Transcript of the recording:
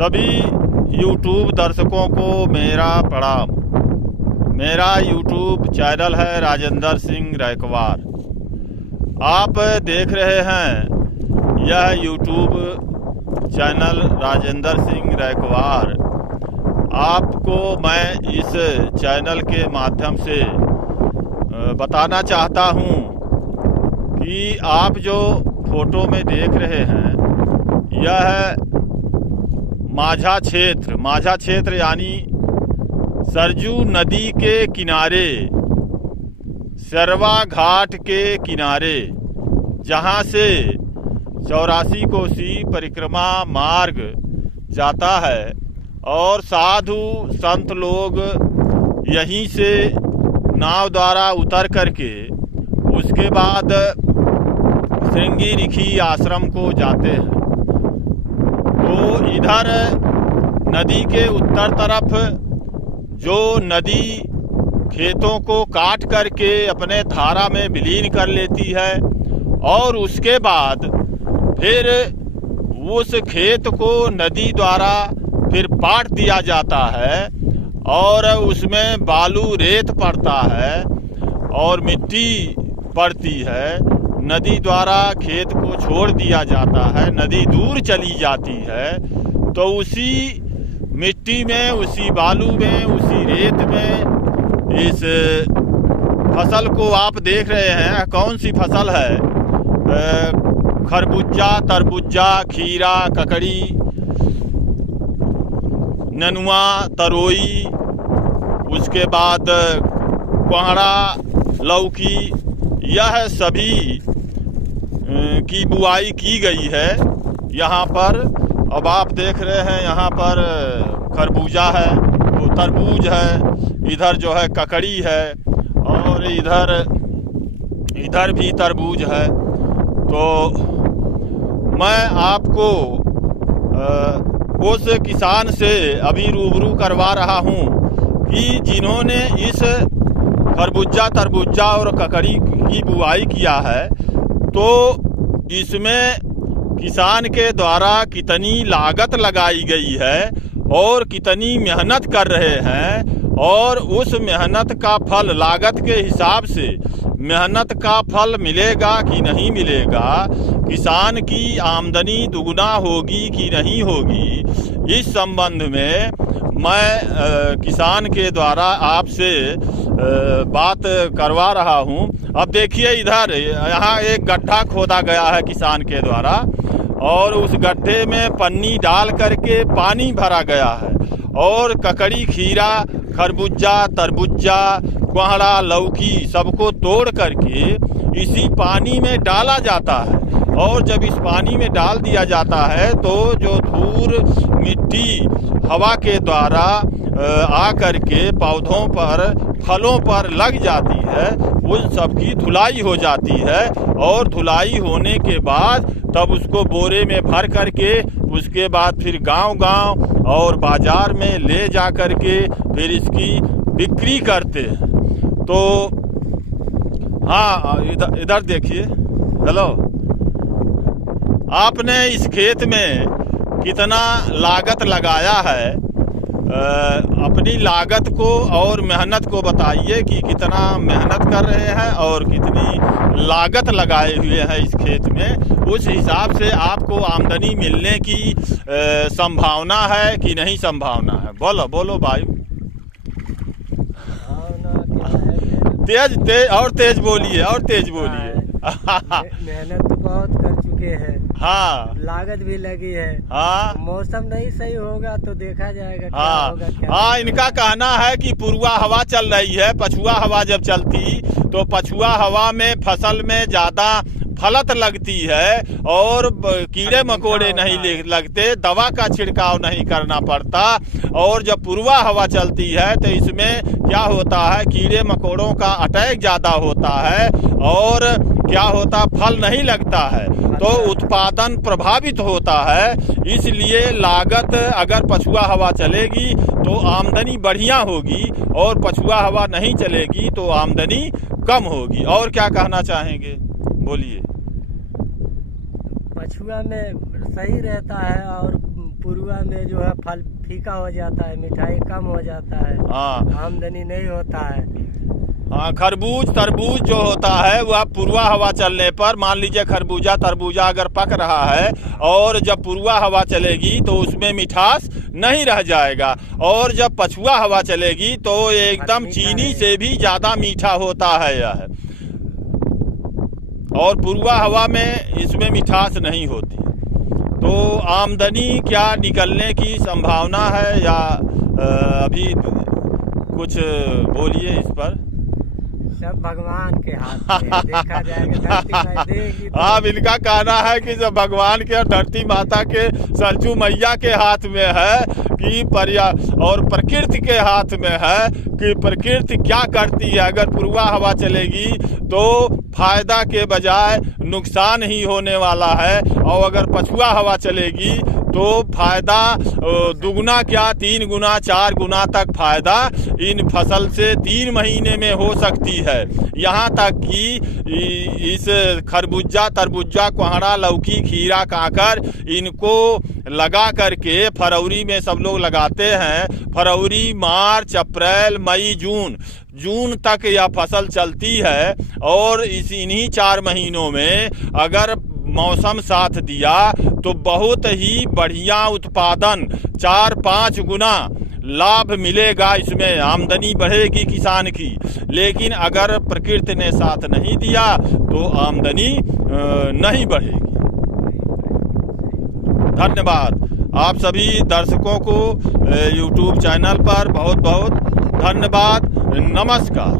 सभी YouTube दर्शकों को मेरा प्रणाम। मेरा YouTube चैनल है राजेंद्र सिंह रैकवार। आप देख रहे हैं यह YouTube चैनल राजेंद्र सिंह रैकवार। आपको मैं इस चैनल के माध्यम से बताना चाहता हूँ कि आप जो फोटो में देख रहे हैं यह माझा क्षेत्र यानी सरजू नदी के किनारे, सरवा घाट के किनारे, जहाँ से 84 कोसी परिक्रमा मार्ग जाता है और साधु संत लोग यहीं से नाव द्वारा उतर करके उसके बाद श्रृंगी आश्रम को जाते हैं। तो इधर नदी के उत्तर तरफ जो नदी खेतों को काट करके अपने धारा में विलीन कर लेती है और उसके बाद फिर उस खेत को नदी द्वारा फिर पाट दिया जाता है और उसमें बालू रेत पड़ता है और मिट्टी पड़ती है। नदी द्वारा खेत को छोड़ दिया जाता है, नदी दूर चली जाती है। तो उसी मिट्टी में, उसी बालू में, उसी रेत में इस फसल को आप देख रहे हैं। कौन सी फसल है? खरबूजा, तरबूजा, खीरा, ककड़ी, ननुआ, तरोई, उसके बाद कोहड़ा, लौकी, यह सभी की बुआई की गई है यहाँ पर। अब आप देख रहे हैं यहाँ पर खरबूजा है, वो तरबूज है, इधर जो है ककड़ी है और इधर भी तरबूज है। तो मैं आपको उस किसान से अभी रूबरू करवा रहा हूँ कि जिन्होंने इस खरबूजा, तरबूजा और ककड़ी की बुआई किया है, तो इसमें किसान के द्वारा कितनी लागत लगाई गई है और कितनी मेहनत कर रहे हैं और उस मेहनत का फल, लागत के हिसाब से मेहनत का फल मिलेगा कि नहीं मिलेगा, किसान की आमदनी दुगना होगी कि नहीं होगी, इस संबंध में मैं किसान के द्वारा आपसे बात करवा रहा हूं। अब देखिए इधर यहाँ एक गड्ढा खोदा गया है किसान के द्वारा और उस गड्ढे में पन्नी डाल करके पानी भरा गया है और ककड़ी, खीरा, खरबूजा, तरबूजा, कोहड़ा, लौकी सबको तोड़ करके इसी पानी में डाला जाता है। और जब इस पानी में डाल दिया जाता है तो जो धूल मिट्टी हवा के द्वारा आ करके पौधों पर, फलों पर लग जाती है, उन सब की धुलाई हो जाती है और धुलाई होने के बाद तब उसको बोरे में भर करके उसके बाद फिर गांव और बाजार में ले जा करके फिर इसकी बिक्री करते हैं। तो हाँ, इधर देखिए। हेलो, आपने इस खेत में कितना लागत लगाया है? अपनी लागत को और मेहनत को बताइए कि कितना मेहनत कर रहे हैं और कितनी लागत लगाए हुए हैं इस खेत में। उस हिसाब से आपको आमदनी मिलने की संभावना है कि नहीं संभावना है? बोलो बोलो भाई। तेज बोलिए और तेज बोलिए। मेहनत तो बहुत कर चुके हैं। हाँ, लागत भी लगी है। हाँ, मौसम नहीं सही होगा तो देखा जाएगा क्या हाँ होगा, क्या हाँ। इनका कहना है कि पूर्वा हवा चल रही है, पछुआ हवा जब चलती तो पछुआ हवा में फसल में ज्यादा फलत लगती है और कीड़े मकोड़े नहीं लगते, दवा का छिड़काव नहीं करना पड़ता। और जब पूर्वा हवा चलती है तो इसमें क्या होता है, कीड़े मकोड़ों का अटैक ज्यादा होता है और क्या होता, फल नहीं लगता है तो उत्पादन प्रभावित होता है। इसलिए लागत, अगर पछुआ हवा चलेगी तो आमदनी बढ़िया होगी और पछुआ हवा नहीं चलेगी तो आमदनी कम होगी। और क्या कहना चाहेंगे, बोलिए। पछुआ में सही रहता है और पुरुआ में जो है फल फीका हो जाता है, मिठाई कम हो जाता है, हाँ आमदनी नहीं होता है। हाँ, खरबूज तरबूज जो होता है वह पूर्वा हवा चलने पर, मान लीजिए खरबूजा तरबूजा अगर पक रहा है और जब पूर्वा हवा चलेगी तो उसमें मिठास नहीं रह जाएगा, और जब पछुआ हवा चलेगी तो एकदम चीनी से भी ज़्यादा मीठा होता है यह, और पूर्वा हवा में इसमें मिठास नहीं होती। तो आमदनी क्या निकलने की संभावना है, या अभी कुछ बोलिए इस पर। सब भगवान के हाथ में है, देखा जाएगा, धरती माई देगी तो। हाँ, इनका कहना है कि जब भगवान के और धरती माता के, सरजू मैया के हाथ में है कि और प्रकृति के हाथ में है कि प्रकृति क्या करती है। अगर पूर्वा हवा चलेगी तो फायदा के बजाय नुकसान ही होने वाला है, और अगर पछुआ हवा चलेगी तो फायदा दुगुना क्या 3 गुना 4 गुना तक फायदा इन फसल से 3 महीने में हो सकती है। यहाँ तक कि इस खरबूजा तरबूजा कोहड़ा लौकी खीरा काकर इनको लगा करके फरवरी में सब लोग लगाते हैं। फरवरी मार्च अप्रैल मई जून तक यह फसल चलती है, और इन्हीं 4 महीनों में अगर मौसम साथ दिया तो बहुत ही बढ़िया उत्पादन 4-5 गुना लाभ मिलेगा, इसमें आमदनी बढ़ेगी किसान की। लेकिन अगर प्रकृति ने साथ नहीं दिया तो आमदनी नहीं बढ़ेगी। धन्यवाद आप सभी दर्शकों को YouTube चैनल पर बहुत बहुत धन्यवाद। नमस्कार।